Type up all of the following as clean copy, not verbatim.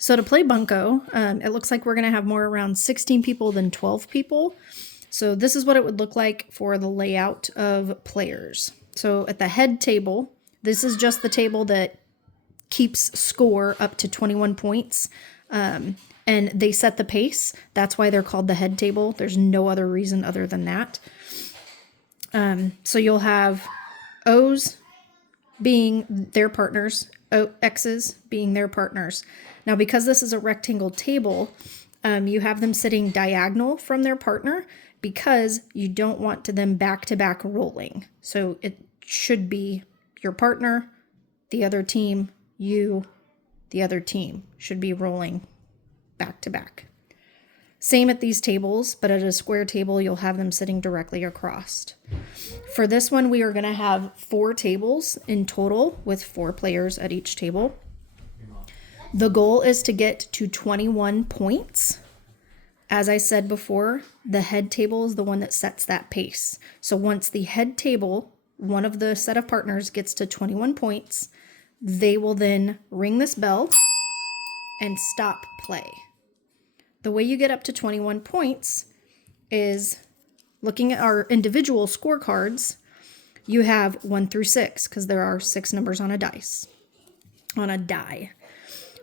So to play Bunco, it looks like we're going to have more around 16 people than 12 people. So this is what it would look like for the layout of players. So at the head table, this is just the table that keeps score up to 21 points. And they set the pace. That's why they're called the head table. There's no other reason other than that. So you'll have O's being their partners, X's being their partners. Now, because this is a rectangle table, you have them sitting diagonal from their partner because you don't want them back-to-back rolling. So it should be your partner, the other team, you, the other team should be rolling back-to-back. Same at these tables, but at a square table, you'll have them sitting directly across. For this one, we are going to have 4 tables in total with 4 players at each table. The goal is to get to 21 points. As I said before, the head table is the one that sets that pace. So once the head table, one of the set of partners, gets to 21 points, they will then ring this bell and stop play. The way you get up to 21 points is looking at our individual scorecards. You have 1 through 6 because there are 6 numbers on a die.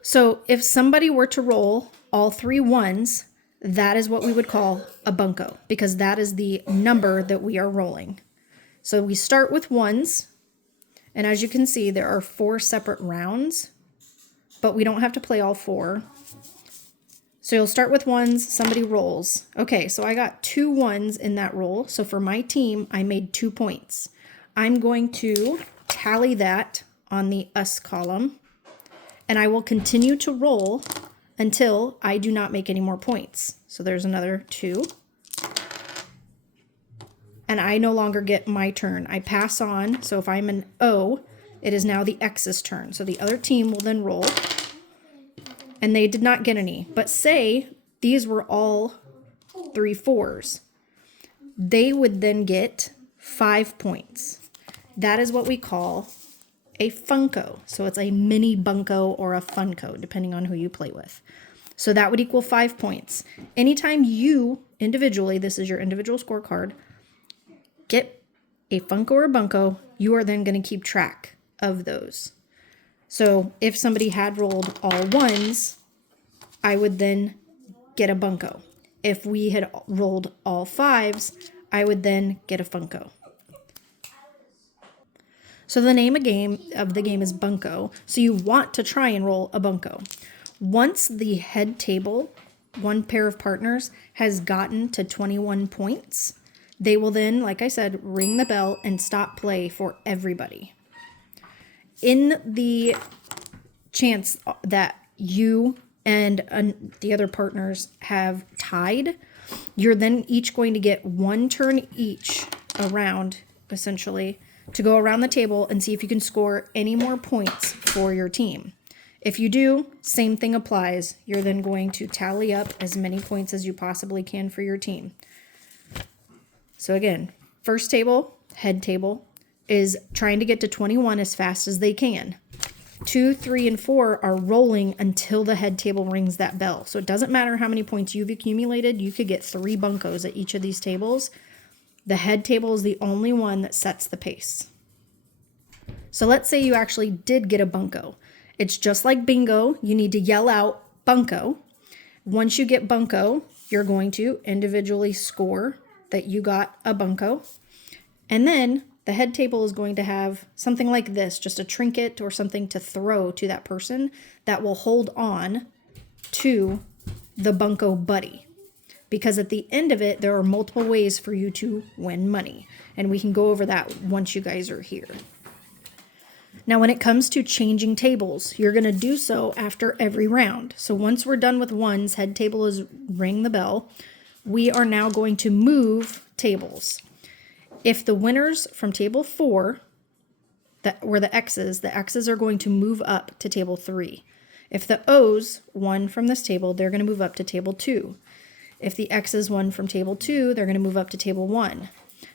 So if somebody were to roll all 3 ones, that is what we would call a bunco because that is the number that we are rolling. So we start with 1s, and as you can see, there are 4 separate rounds, but we don't have to play all 4. So you'll start with 1s, somebody rolls. Okay, so I got 2 1s in that roll. So for my team, I made 2 points. I'm going to tally that on the us column, and I will continue to roll until I do not make any more points. So there's another 2. And I no longer get my turn. I pass on. So if I'm an O, it is now the X's turn. So the other team will then roll. And they did not get any. But say these were all 3 4s. They would then get 5 points. That is what we call a Funko. So it's a mini Bunco or a Funko, depending on who you play with. So that would equal 5 points. Anytime you individually, this is your individual scorecard, get a Funko or a Bunco, you are then going to keep track of those. So if somebody had rolled all 1s, I would then get a Bunco. If we had rolled all 5s, I would then get a Funko. So the name of the game is Bunco. So you want to try and roll a Bunco. Once the head table, one pair of partners, has gotten to 21 points, they will then, like I said, ring the bell and stop play for everybody. In the chance that you and the other partners have tied, you're then each going to get 1 turn each around, essentially, to go around the table and see if you can score any more points for your team. If you do, same thing applies. You're then going to tally up as many points as you possibly can for your team. So again, first table, head table, is trying to get to 21 as fast as they can. 2, 3, and 4 are rolling until the head table rings that bell. So it doesn't matter how many points you've accumulated. You could get 3 buncos at each of these tables. The head table is the only one that sets the pace. So let's say you actually did get a bunco. It's just like bingo. You need to yell out bunco. Once you get bunco, you're going to individually score that you got a bunco. And then the head table is going to have something like this, just a trinket or something to throw to that person that will hold on to the bunco buddy. Because at the end of it, there are multiple ways for you to win money. And we can go over that once you guys are here. Now, when it comes to changing tables, you're going to do so after every round. So once we're done with 1s, head table is ring the bell. We are now going to move tables. If the winners from table 4 that were the X's are going to move up to table 3. If the O's won from this table, they're going to move up to table 2. If the X's won from table 2, they're going to move up to table 1.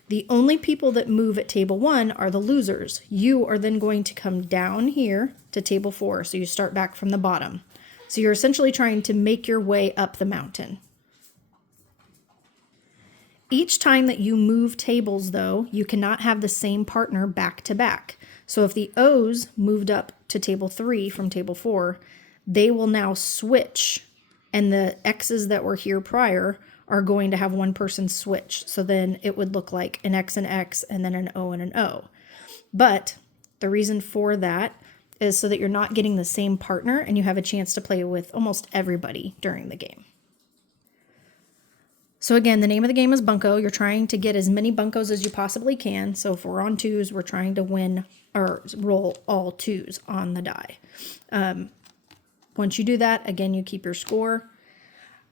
The only people that move at table 1 are the losers. You are then going to come down here to table 4, so you start back from the bottom. So you're essentially trying to make your way up the mountain. Each time that you move tables, though, you cannot have the same partner back to back. So if the O's moved up to table 3 from table 4, they will now switch, and the X's that were here prior are going to have one person switch. So then it would look like an X and X and then an O and an O. But the reason for that is so that you're not getting the same partner and you have a chance to play with almost everybody during the game. So again, the name of the game is Bunco. You're trying to get as many Buncos as you possibly can. So if we're on 2s, we're trying to win or roll all 2s on the die. Once you do that, again, you keep your score.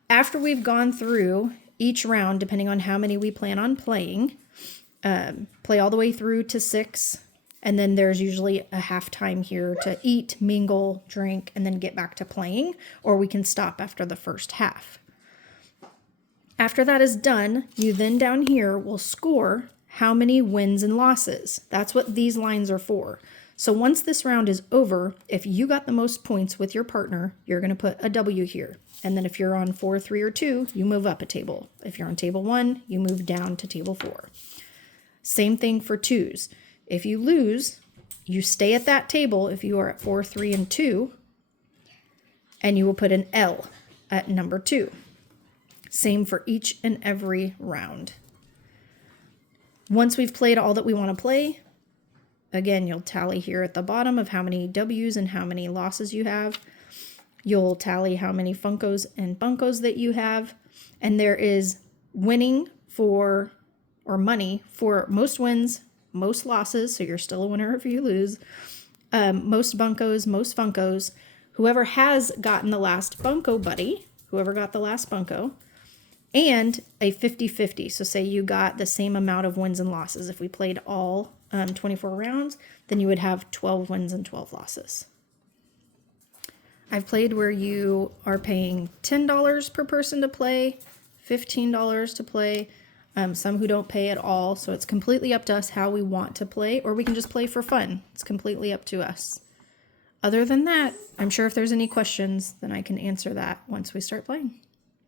After we've gone through each round, depending on how many we plan on playing, play all the way through to 6. And then there's usually a half time here to eat, mingle, drink, and then get back to playing. Or we can stop after the first half. After that is done, you then down here will score how many wins and losses. That's what these lines are for. So once this round is over, if you got the most points with your partner, you're going to put a W here. And then if you're on 4, 3, or 2, you move up a table. If you're on table 1, you move down to table 4. Same thing for 2s. If you lose, you stay at that table if you are at 4, 3, and 2, and you will put an L at number 2. Same for each and every round. Once we've played all that we want to play, again, you'll tally here at the bottom of how many W's and how many losses you have. You'll tally how many Funkos and Buncos that you have. And there is winning for, or money for most wins, most losses, so you're still a winner if you lose, most Buncos, most Funkos. Whoever has gotten the last Bunco buddy, whoever got the last Bunco, and a 50-50. So say you got the same amount of wins and losses. If we played all 24 rounds, then you would have 12 wins and 12 losses. I've played where you are paying $10 per person to play, $15 to play, some who don't pay at all. So it's completely up to us how we want to play, or we can just play for fun. It's completely up to us. Other than that, I'm sure if there's any questions, then I can answer that once we start playing.